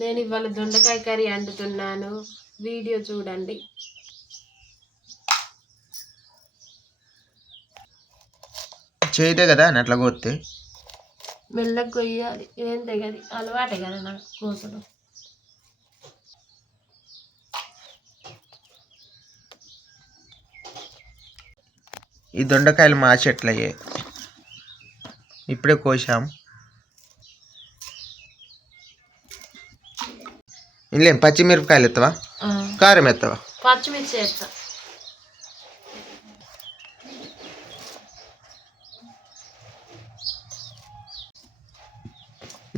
నేను ఇవాళ దొండకాయ కర్రీ వండుతున్నాను, వీడియో చూడండి. చేయటే కదా అట్లా కోస్తే మెల్లగా కొయ్యాలి. ఏంటి కదా అలవాటే కదా నాకు కోసడం. ఈ దొండకాయలు మా చెట్లయ్యే ఇప్పుడే కోసాం. ఇందులో పచ్చిమిరపకాయలు ఎత్తవా, కారం ఎత్తవా? పచ్చిమిర్చి వేస్తా.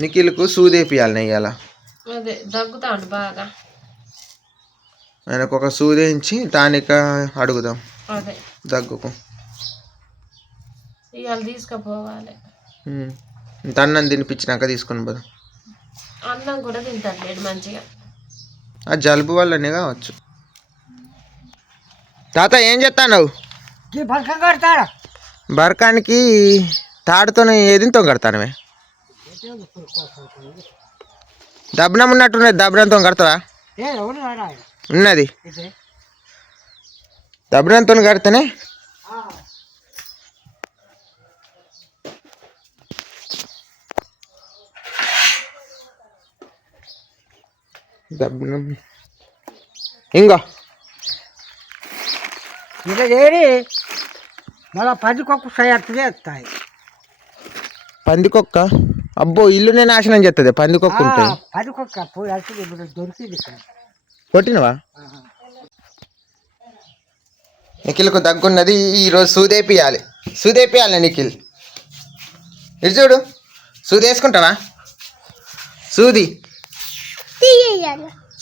నిఖిల్కు సూదేపియాలి నెయ్యాల. అదే దగ్గుతాడు బాగా. ఆయనకు ఒక సూదేయించి టానిక్ అడుగుదాం. అదే దగ్గుకు ఇవాళ తీసుకుపోవాలి. అన్నం తినిపించినాక తీసుకొని పోదాం. అన్నం కూడా తింటాడు మంచిగా. ఆ జలుబు వల్లనే కావచ్చు. తాత ఏం చెప్తావు? బరకానికి తాడుతో ఏదితో కడతానవే? దబ్బనం ఉన్నట్టున్నది, దబ్బనంతో కడతావా? ఉన్నది, దబ్బనంతో కడితేనే దబ్బనం. ఇంకో ఇలా చేరి మళ్ళీ పందికొక్క సయత్తుగా వస్తాయి. పందికొక్క అబ్బో ఇల్లునే నాశనం చేస్తుంది పందికొక్క ఉంటే. పందికొక్క పోయి అసలు ఇప్పుడు దొరికింది ఇక్కడ. కొట్టినవా? నిఖిల్కు దగ్గున్నది, ఈరోజు సూదేపియాలి. సూదేపియాలి నిఖిల్. ఇటు చూడు, సూది వేసుకుంటావా? సూది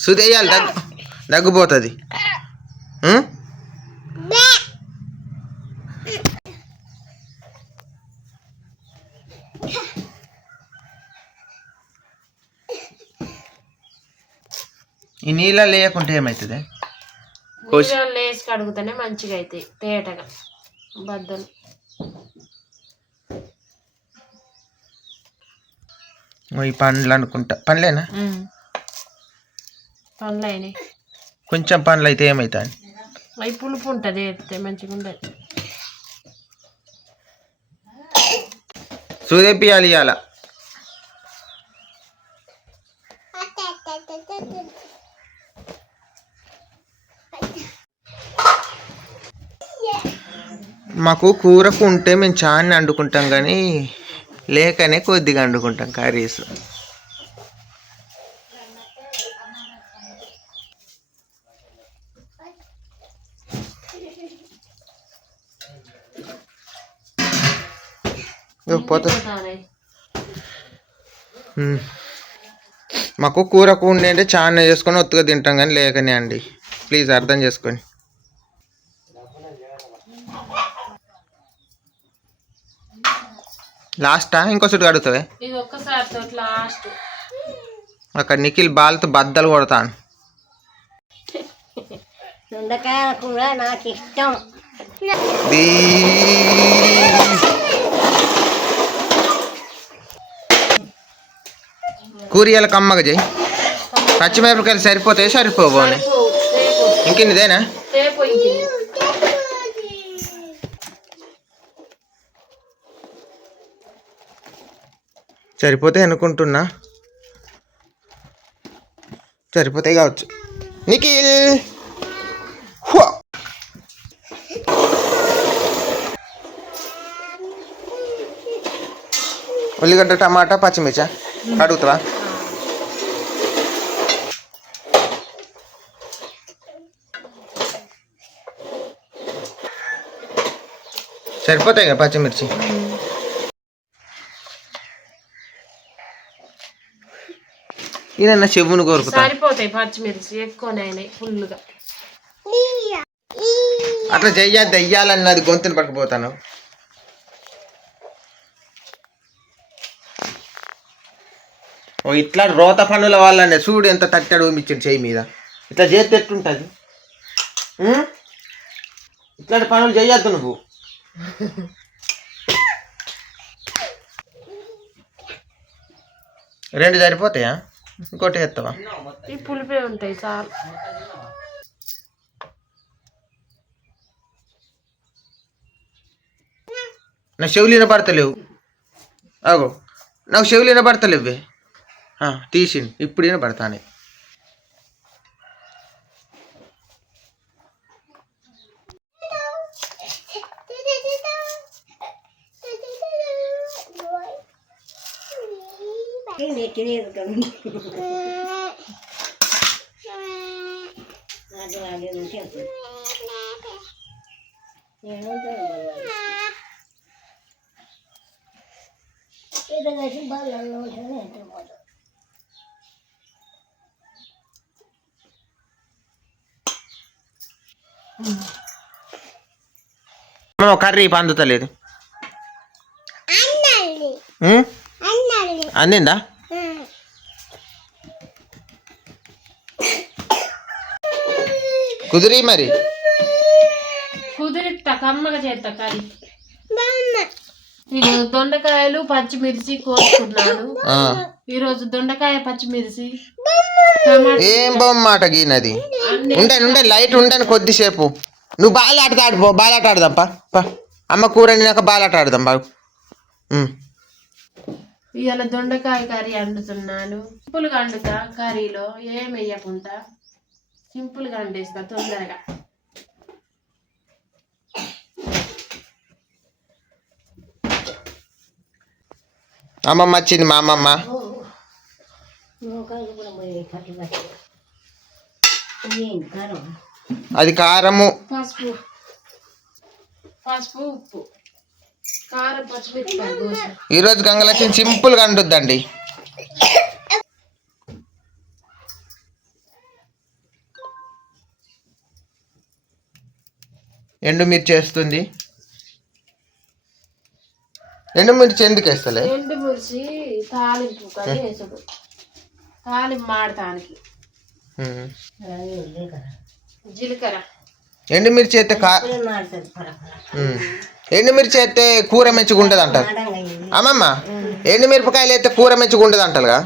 సూదేయాలి, దగ్గుపోతుంది. ఈ నీళ్ళ లేకుంటే ఏమవుతుంది? లేసి కడుగుతానే మంచిగా అవుతాయి తేటగా బద్దలు. ఈ పండ్లు అనుకుంటా. పండ్లేనా? పండ్లు అయినాయి. కొంచెం పండ్లు అయితే ఏమవుతాయి? అవి పులుపు ఉంటుంది, వేస్తే మంచిగా ఉండదు. సూదేపియాలి ఇవాళ. మాకు కూరకు ఉంటే మేము చాలా వండుకుంటాం, కానీ లేకనే కొద్దిగా వండుకుంటాం కర్రీస్. మాకు కూరకు ఉండే అంటే చాలా చేసుకొని ఒత్తుగా తింటాం, కానీ లేకనే అండి. ప్లీజ్ అర్థం చేసుకొని. లాస్టా ఇంకోసారి అడుగుతావే? అక్కడ నిఖిల్ బాల్తో బద్దలు కొడతాను. దొండకాయ కూర నాకు ఇష్టం. కూరగాయల కమ్మగా చేయి. పచ్చిమిరపకాయలు సరిపోతాయి, సరిపోవాలి. ఇంకెన్నిదేనా? సరిపోతాయి అనుకుంటున్నా, సరిపోతాయి కావచ్చు. నిఖిల్ ఉల్లిగడ్డ, టమాటా, పచ్చిమిర్చా అడుగుతావా? సరిపోతాయి కదా పచ్చిమిర్చి? ఈయన చెవును కోరుకుతా. సరిపోతాయి పచ్చిమిర్చి, ఎక్కువనే ఫుల్గా. అట్లా చెయ్యద్దు, దెయ్యాలన్నది గొంతుని పట్టుకుపోతాను. ఓ ఇట్లా రోత పనుల వాళ్ళనే చూడు ఎంత తట్టాడు ఇచ్చాడు చెయ్యి మీద. ఇట్లా చేస్తే ఎట్టుంటుంది? ఇట్లాంటి పనులు చెయ్యొద్దు నువ్వు. రెండు సరిపోతాయా? ఇంకోటి వేస్తావా? ఈ పులిపే ఉంటాయి చాలు. నా చెవులు వినపడతలేవు. అగో నాకు చెవులు వినపడతలేవే. తీసిండు ఇప్పుడు వినపడతానే. కర్రీ పందుతలేదు. అందిందా? కుదిరి మరి కుదిరిస్తా కమ్మగా చేస్తా కర్రీ. నేను దొండకాయలు పచ్చిమిర్చి కోసుకున్నాను ఈరోజు. దొండకాయ పచ్చిమిర్చి ఏం బొమ్మాట గీనది. ఉండే లైట్ ఉండని కొద్దిసేపు. నువ్వు బాలాట ఆడిపో. బాలాట ఆడదాం పా. అమ్మ కూర నాక బాలాట ఆడదాం బాగు. ఇవాళ దొండకాయ కర్రీ వండుతున్నాను. సింపుల్గా వండుతా. కర్రీలో ఏం వేయకుండా సింపుల్గా వండేస్తా తొందరగా. అమ్మమ్మ వచ్చింది. మా అమ్మమ్మ అది కారము, పసుపు ఉప్పు, కారం, పచ్చిమిరపకాయ. ఈరోజు గంగలక్ష్మి సింపుల్గా వండుద్దండి. ఎండుమిర్చి వేస్తుంది. ఎండుమిర్చి ఎందుకు వేస్తలే? ఎండుమిర్చి తాలింపు కానీ వేసుడు. తాలింపు మాడటానికి జీలకర్ర. ఎండుమిర్చి అయితే ఎండుమిర్చి అయితే కూర మెచ్చుగా ఉంటుంది అంటారు అమ్మమ్మ. ఎండుమిరపకాయలు అయితే కూర మెచ్చుగా ఉంటుంది అంటారుగా.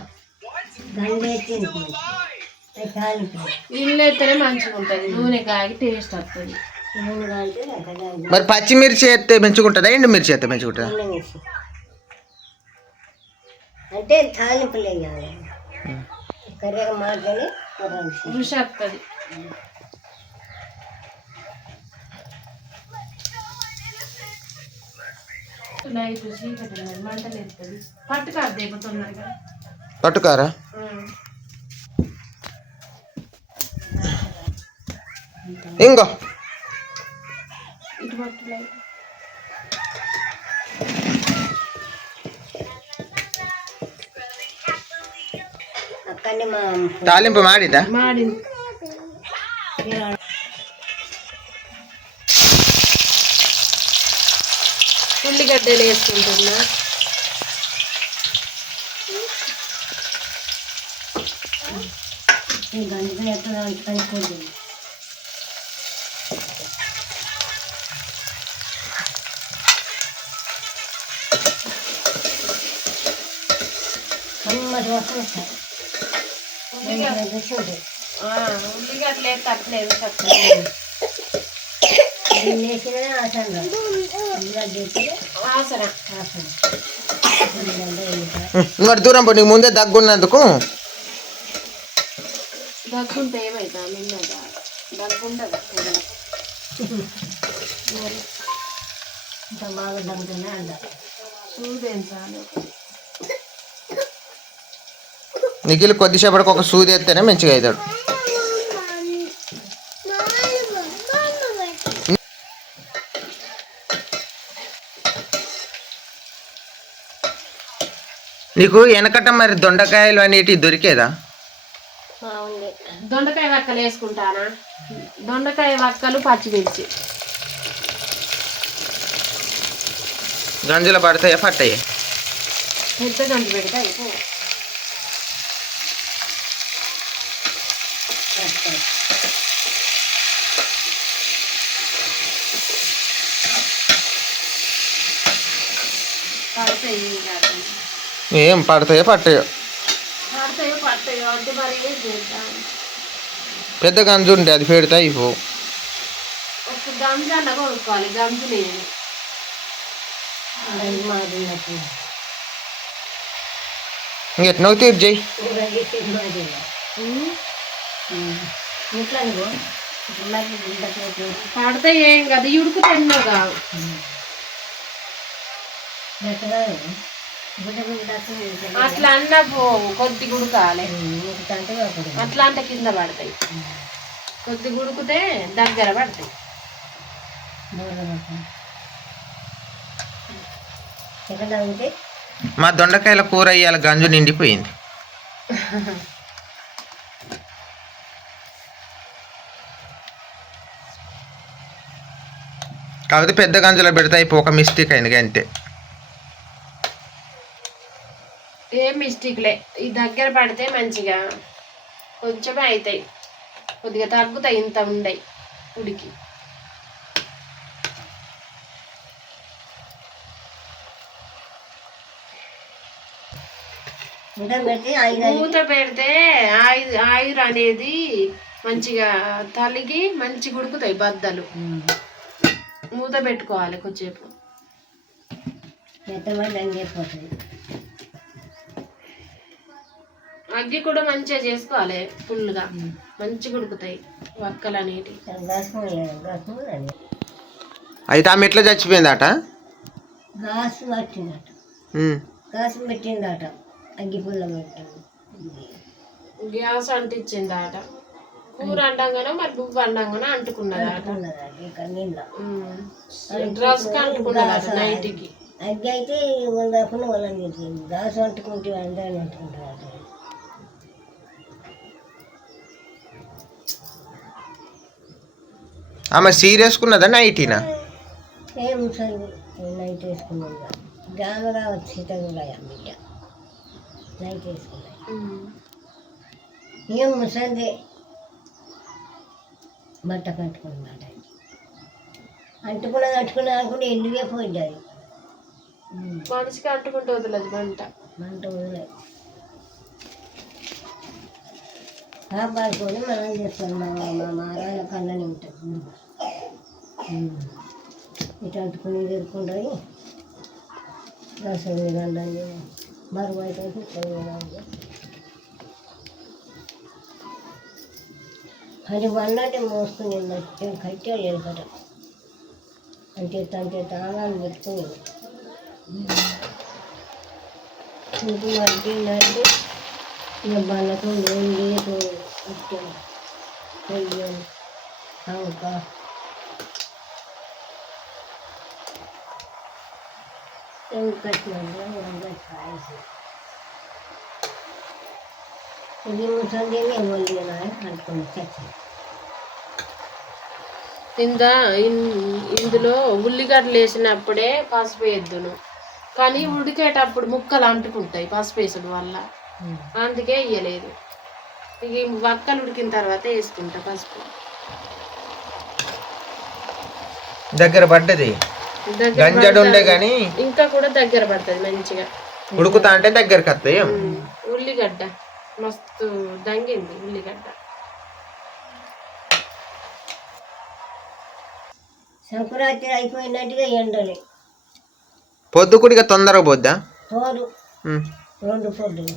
ఇల్లు అయితేనే మంచిగా ఉంటుంది. నూనె కాగి టేస్ట్ వస్తుంది. మరి పచ్చిమిర్చి అయితే మంచిగుంటుందా? ఎండుమిర్చి అయితే మంచిగుంటుందా? అంటే తాలింపులు వేయాలి. రుచి వస్తుంది. లైట్ చీకటి మంటలు వేస్తుంది. పట్టుకారు దేపు తొందరగా. పట్టుకారా? ఇంకో ఇటు పట్టు లైట్. తాలింపు మాడిదా? మాడింది. ఉల్లిగడ్డలు వేసుకుంటున్నా. ఉల్లిగడ్డలు వేస్తే తప్పలేదు. మరి దూరం పో. నీకు ముందే దగ్గున్నందుకు. దగ్గుంటే ఏమైతా? దగ్గుండదు. బాగా దగ్గుతున్నా అంట. చూదేం చాలు. నిఖిల్ కొద్దిసేపటికి ఒక సూది ఎత్తేనే మంచిగా అవుతాడు. నీకు వెనకట మరి దొండకాయలు అనేటివి దొరికేదా? దొండకాయ వక్కలు వేసుకుంటానా? దొండకాయ వక్కలు పచ్చిమిర్చి. గంజులు పడతాయా పట్టయ్యా? పెద్ద గంజు పెడితే అయిపో. ఏం పడతాయో పట్టయో? పడతాయో అయిపోతాయి కాబట్టి మరి ఏం చేద్దాం. పెద్ద గంజు ఉంటే అది పెడితే అయిపో. ఒక గంజు అన్న కొనుక్కోవాలి, గంజు లేదు. ఇంకెట్నో తీరు చెయ్యి. పడితే ఏం కదా, ఉడుకు తిన్నాగా. అట్లా అన్న పోవు, కొద్ది గుడకాలి. అట్లా అంటే కింద పడతాయి, కొద్ది గుడికితే దగ్గర పడతాయి. మా దొండకాయల కూర ఇయ్యాల గంజు నిండిపోయింది. కాకపోతే పెద్ద గంజులో పెడితే అయిపో, ఒక మిస్టేక్ అయింది అంతే. ఏం మిస్టేక్లే, ఈ దగ్గర పడితే మంచిగా కొంచెమే అవుతాయి, కొద్దిగా తగ్గుతాయి, ఇంత ఉండయి ఉడికి. మూత పెడితే ఆయిల్ అనేది మంచిగా తలిగి మంచిగా ఉడుకుతాయి బద్దలు. మూత పెట్టుకోవాలి కొంచెంసేపు. అగ్గి కూడా మంచిగా చేసుకోవాలి, ఫుల్గా మంచిగా ఉడుకుతాయి వక్కలు అనేటి. అయితే ఆమె ఎట్లా చచ్చిపోయిందట? గాసు పట్టిందట, గాసు పెట్టిందట, అగ్గి పుల్ల పెట్టింది, గ్యాస్ అంటించిందట. కూర అండంగానో మరి బువ్వ అండంగానో అంటుకున్నదట, డ్రెస్ కి అంటుకున్నదట నైట్కి. అగ్గి అయితే కాకుండా వాళ్ళని చెప్పింది, గాసు అంటుకుంటే అందరిని అంటుకుంటారు. ఆమె సీరియస్కున్నదా నైటీనా? ఏం సరే నైట్ వేసుకున్నాం, జామగా వచ్చి కూడా బిడ్డ నైట్ వేసుకున్నాయి. ఏం ముసలిదే బట్ట కట్టుకున్నమాట, అంటుకున్నా కూడా ఎల్లువే పోయింది. అది మనిషికి అంటుకుంటూ వదలదు మంట వదిలేదు. కాపాడుకొని మనం చేస్తాం. మా మారాల కళ్ళని ఉంటుంది, ఇటు అంటుకుని ఎదుర్కొంటాయి. రసం గంటని బరువు అయితే అది వండంటే మోసుకుని కట్టేది కదా, అంటే తాళాలు పెట్టుకుని చూపు పట్టిందంటే ఇక వాళ్ళకు ఏం లేదు. కొయ్యం ఇంకా ఇది ముసలిదేమి ఎవరు అనుకుని చచ్చింది. ఇందులో ఉల్లిగడ్డలు వేసినప్పుడే పసుపు వేద్దును, కానీ ఉడికేటప్పుడు ముక్కలు అంటుకుంటాయి పసుపు వేసుడు వల్ల, అందుకే వేయలేదు. ఇక వక్కలు ఉడికిన తర్వాత వేసుకుంటా పసుపు. దగ్గర పడ్డది గంజడుండే గాని ఇంకా కూడా దగ్గర పడుతుంది మంచిగా ఉడుకుతా అంటే దగ్గరకు వస్తాయి. ఉల్లిగడ్డ మస్తు దంగింది ఉల్లిగడ్డ. సంక్రాంతి అయిపోయినట్టుగా ఎండలే పొద్దు కూడా తొందరగా పోద్దా? పోదు, 2 పొద్దులు.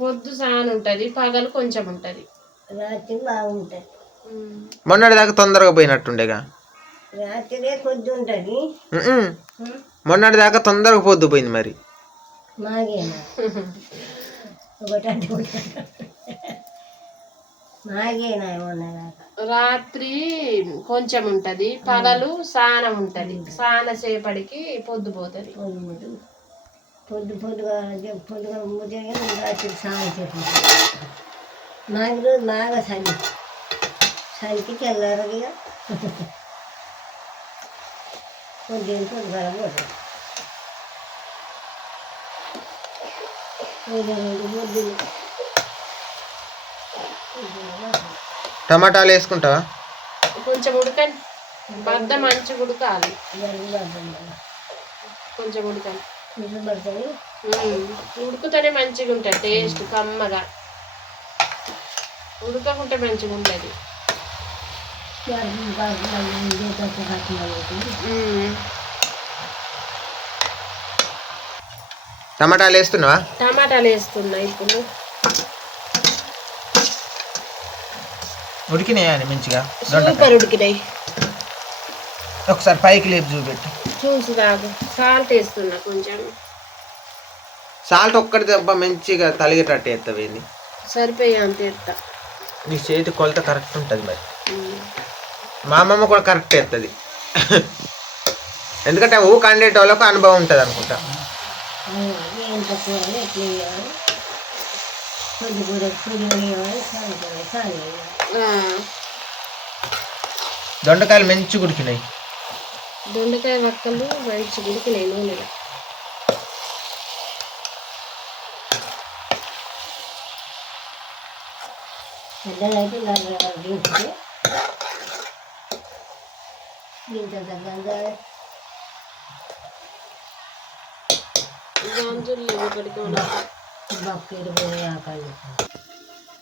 పొద్దు సాన్ ఉంటది, పగలు కొంచెం ఉంటది, రాత్రి బాగుంటది. మొన్నటి దాకా తొందరగా పోయినట్టుండేగా. రాత్రే కొద్ది ఉంటది, మొన్నటి దాకా తొందరగా పొద్దు పోయింది. మరి మాగేనా ఒకటంటే మాగేనా మొన్నదాకా. రాత్రి కొంచెం ఉంటది, పగలు సానం ఉంటది, సాన సేపటికి పొద్దు పోతుంది. పొద్దుగా రాత్రి సాయం చెప్పి మాకు రోజు బాగా చలికి తెల్లారదిగా పొద్దున్న పొద్దుగా పోతుంది. పొద్దులు టమాటాలు వేసుకుంటావా? కొంచెం ఉడకని బద్ద మంచిగా ఉడకాలి, కొంచెం ఉడకని పడుతుంది. ఉడుకుతూనే మంచిగా ఉంటుంది టేస్ట్ కమ్మగా, ఉడకకుంటే మంచిగా ఉంటుంది. టమాటాలు వేస్తున్నావా? టమాటాలు వేస్తున్నా ఇప్పుడు. ఉడికినాయని మంచిగా సూపర్ ఉడికినాయి. ఒకసారి పైకి లేపు చూపెట్టు. చూసి తాగు. సాల్ట్ వేస్తున్నా కొంచెం. సాల్ట్ ఒక్కటి దెబ్బ మంచిగా తలిగేటట్టు వేస్తావేంది? సరిపోయి అంత ఎత్తా. నీ చేతి కొలత కరెక్ట్ ఉంటుంది మరి. మా అమ్మమ్మ కూడా కరెక్ట్ వేస్తుంది. ఎందుకంటే ఊక అండేటోళ్ళకు అనుభవం ఉంటుంది అనుకుంటా. దొండకాయలు మంచి ఉడికినాయి. దొండకాయ వక్కలు మంచి ఉడికినాయి నూనెలో.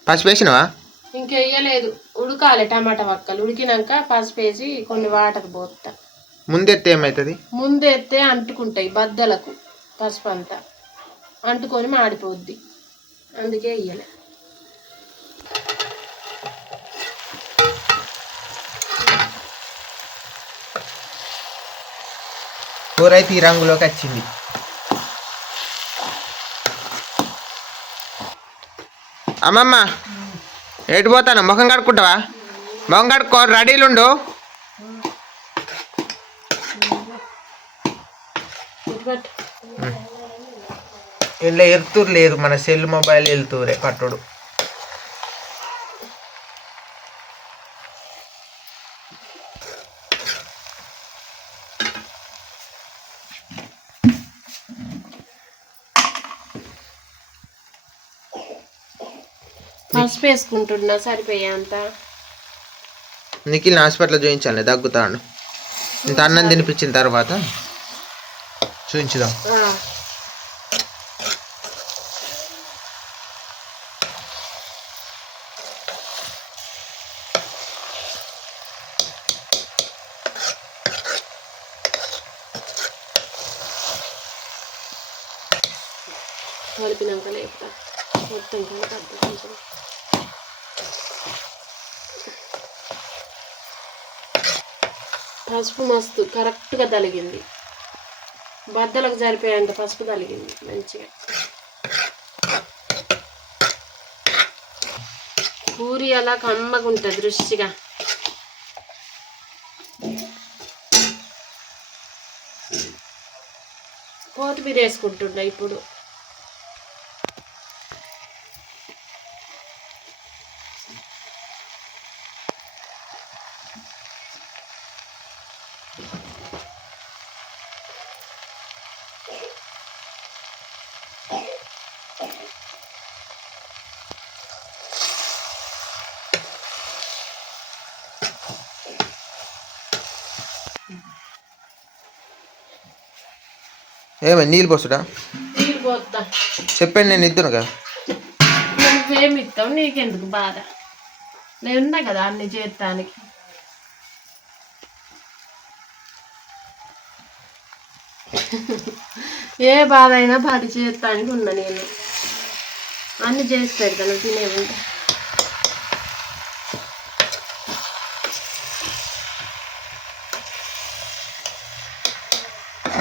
పసుపు వేసినవా? ఇంకా వేయలేదు, ఉడకాలి. టమాటా వక్కలు ఉడికినాక పసుపు వేసి కొన్ని వాటర్ పోస్తా. ముందెత్తే ఏమవుతుంది? ముందెత్తే అంటుకుంటాయి బద్దలకు, పసుపు అంతా అంటుకొని మాడిపోద్ది, అందుకే వేయలే. కూర అయితే ఈ రంగులోకి వచ్చింది. అమ్మమ్మ ఎటు పోతాను? ముఖం కడుక్కుంటావా? ముఖం కడుక్కో, రెడీలుండు. ఇంట్లో ఎలుతురు లేదు, మన సెల్ మొబైల్ ఎలుతురే పట్టుడు. పసుపు వేసుకుంటున్నా సరిపోయే అంత. నిఖిల్ హాస్పిటల్లో చూపించాలి, దగ్గుతాడు. ఇంత అన్నం తినిపించిన తర్వాత చూపించుదాం. కలిపినాక లేపుతా మొత్తం కొంచెం. పసుపు మస్తు కరెక్ట్గా తలిగింది, బద్దలకు సరిపోయేంత పసుపు తలిగింది మంచిగా. పూరి అలా కమ్మగా ఉంటుంది రుచిగా. కొత్తిమీర వేసుకుంటున్నా ఇప్పుడు. ఏమై నీళ్ళు పోసుడా? నీళ్ళు పోతా. చెప్పండి, నేను ఇద్దును కదా. నువ్వేమి ఇస్తావు, నీకెందుకు బాధ? నేనున్నా కదా అన్ని చేస్తానికి. ఏ బాధ అయినా పాటి చేస్తానికి ఉన్నా నేను. అన్ని చేసి పెడతాను తినేవి.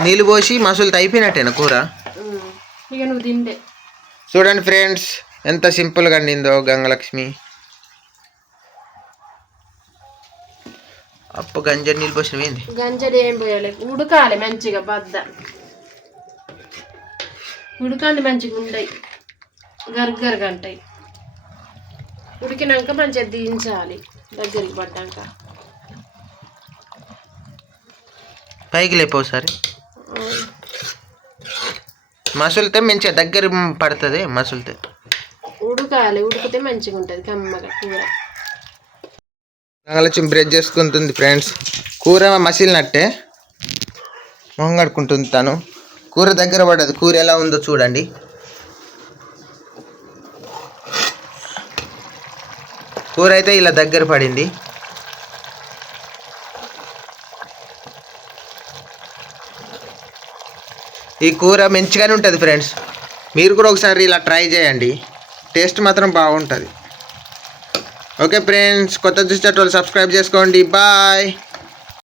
నీళ్ళు పోసి మసులు అయిపోయినట్టేనా కూర? ఇక నువ్వు తిండే. చూడండి ఫ్రెండ్స్, ఎంత సింపుల్గా వండిందో గంగలక్ష్మి. అప్పు గంజడి నీళ్ళు పోసినవి ఏంది? గంజడి ఏం పోయాలి, ఉడకాలి మంచిగా. బద్ద ఉడకండి మంచిగా ఉండయి, గర్గరగా ఉంటాయి. ఉడికినాక మంచిగా దించాలి దగ్గరికి పడ్డాక. పైకి లేపోసారి మసులితే మంచిగా దగ్గర పడుతుంది. మసులితే ఉడకాలి, ఉడికితే మంచిగా ఉంటుంది కమ్మగా కూర. గంగలక్ష్మి బ్రెడ్ చేసుకుంటుంది ఫ్రెండ్స్. కూర మసిలినట్టే మొహం కడుక్కుంటుంది తను. కూర దగ్గర పడ్డది. కూర ఎలా ఉందో చూడండి. కూర అయితే ఇలా దగ్గర పడింది. ఈ కూర మంచిగానే ఉంటుంది ఫ్రెండ్స్. మీరు కూడా ఒకసారి ఇలా ట్రై చేయండి. టేస్ట్ మాత్రం బాగుంటుంది. ఓకే ఫ్రెండ్స్, కొత్త చూసేటోళ్ళు సబ్స్క్రైబ్ చేసుకోండి. బాయ్.